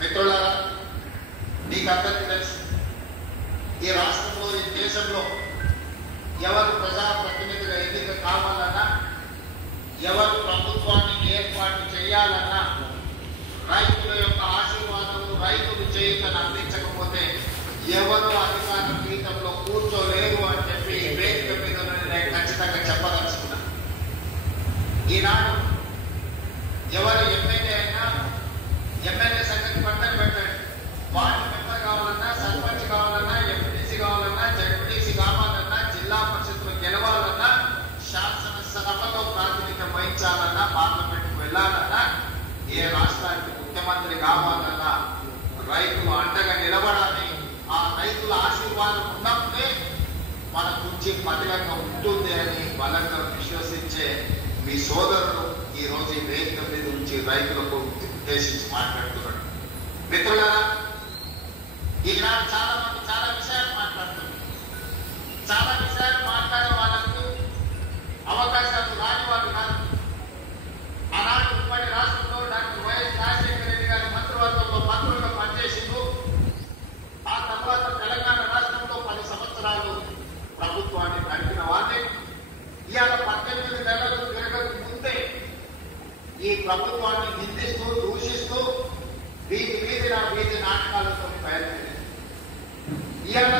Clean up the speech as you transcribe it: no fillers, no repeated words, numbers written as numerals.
మిత్రులారా, నీకందరికీ తెలుసు, ఈ రాష్ట్రంలో, ఈ దేశంలో ఎవరు ప్రజాప్రతినిధిగా ఎన్నిక కావాలన్నా, ఎవరు ప్రభుత్వాన్ని ఏర్పాటు చేయాలన్నా రైతుల యొక్క ఆశీర్వాదము, రైతులు చేయుతను అందించకపోతే ఎవరు అధికార పీఠంలో కూర్చోలేరు అని చెప్పి వేదిక మీద నేను ఖచ్చితంగా చెప్పదలుచుకున్నా. ఈనాడు ఎవరు ఎమ్మెల్యే అయినా, ఎమ్మెల్యే సంగతి పక్కన పెట్టండి, వార్డు మెంబర్ కావాలన్నా, సర్పంచ్ కావాలన్నా, ఎంపీటీసీ కావాలన్నా, జడ్పీటీసీ కావాలన్నా, జిల్లా పరిషత్లో గెలవాలన్నా, శాసనసభలో ప్రాతినిధ్యం వహించాలన్నా, పార్లమెంట్కి వెళ్ళాలన్నా, ఏ రాష్ట్రానికి ముఖ్యమంత్రి కావాలన్నా రైతులు అండగా నిలబడాలి. ఆ రైతుల ఆశీర్వాదం ఉన్నప్పుడే మన కుర్చీ పదిలంగా ఉంటుంది అని బలంగా విశ్వసించే మీ సోదరుడు ఈ రోజు ఈ వేదిక మీద నుంచి రైతులకు ఉద్దేశించి మాట్లాడుతున్నాడు. మిత్రులారా, ఈనాడు చాలా మంది చాలా విషయాలు మాట్లాడుతున్నారు. చాలా విషయాలు మాట్లాడే వాళ్ళకు అవకాశాలు రాని వాళ్ళు కాదు. ఆనాడు ఉమ్మడి రాష్ట్రంలో డాక్టర్ వైఎస్ రాజశేఖర రెడ్డి గారి మంత్రివర్గంలో మంత్రులుగా పనిచేసిండు. ఆ తర్వాత తెలంగాణ రాష్ట్రంలో 10 సంవత్సరాలు ప్రభుత్వాన్ని నడిపిన వాళ్ళే ఇవాళ 18 నెలలు తిరగక ముందే ఈ ప్రభుత్వాన్ని నిందిస్తూ, దూషిస్తూ వీధి నాటకాలతో బయలుదేరారు. ఇవాళ